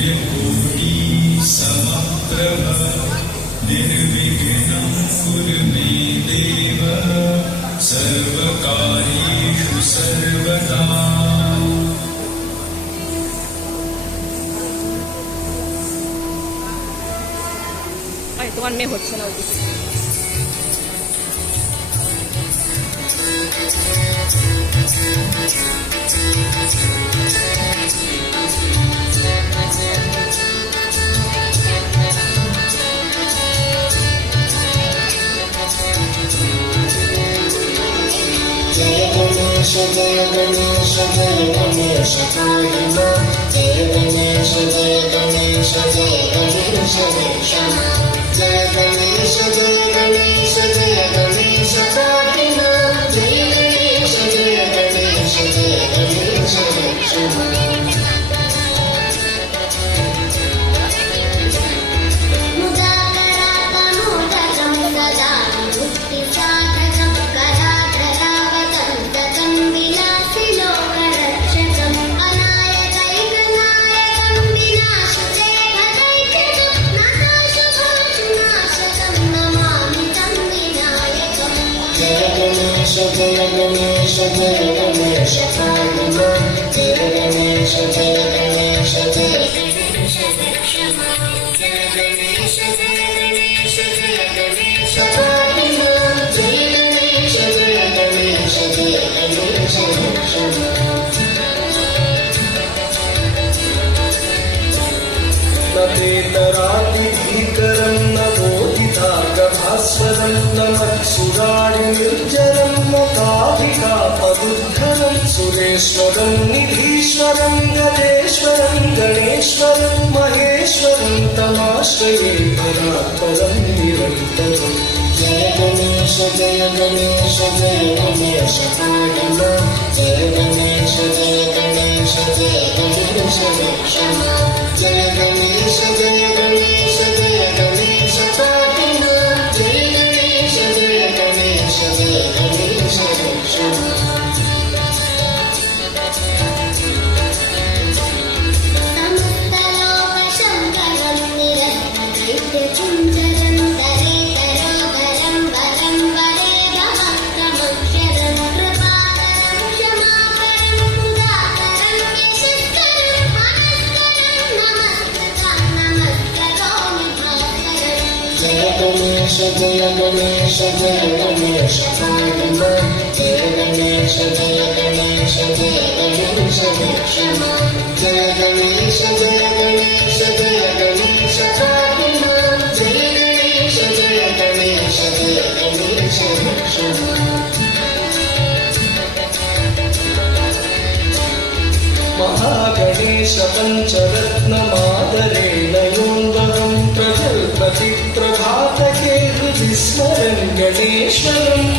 सूर्यकोटि समप्रभ निर्विघ्नं कुरु मे देव सर्वकार्येषु सर्वदा। তোমার মেয়ে হচ্ছে না ওদিকে। जय गणेश जय गणेश जय गणेश पाहि मां। जय गणेश जय गणेश जय गणेश रक्षा मां। जय गणेश जय गणेश जय गणेश पाहि मां। जय गणेश जय गणेश जय गणेश रक्षा मां। जय गणेश जय गणेश पाहि मां। जय गणेश जय गणेश जय गणेश रक्षा मां। जय गणेश जय गणेश जय गणेश पाहि मां। जय गणेश जय गणेश जय गणेश रक्षा मां। न तेतरातिभीकरं न बोधितार्गभास्वरं न मत्सुरारिनिर्जरं न काधिकापदुद्धरं सुरेश्वरं निधीश्वरं गजेश्वरं गणेश्वरं महेश्वरं तमाश्रये परात्परं निरन्तरम्। जय गणेश जय गणेश जय गणेश पाहि मां। जय गणेश जय गणेश जय गणेश रक्षा मां। जय गणेश जय गणेश जय गणेश पाहि मां। जय गणेश जय गणेश जय गणेश रक्षा मां। जय गणेश जय गणेश जय गणेश पाहि मां। जय गणेश जय गणेश जय गणेश रक्षा मां। जय गणेश जय गणेश जय गणेश पाहि मां। जय गणेश जय गणेश जय गणेश रक्षा मां। महागणेश पञ्चरत्नमादरेण योऽन्वहं प्रजल्पति प्रभातके हृदि स्मरन् गणेश्वरम्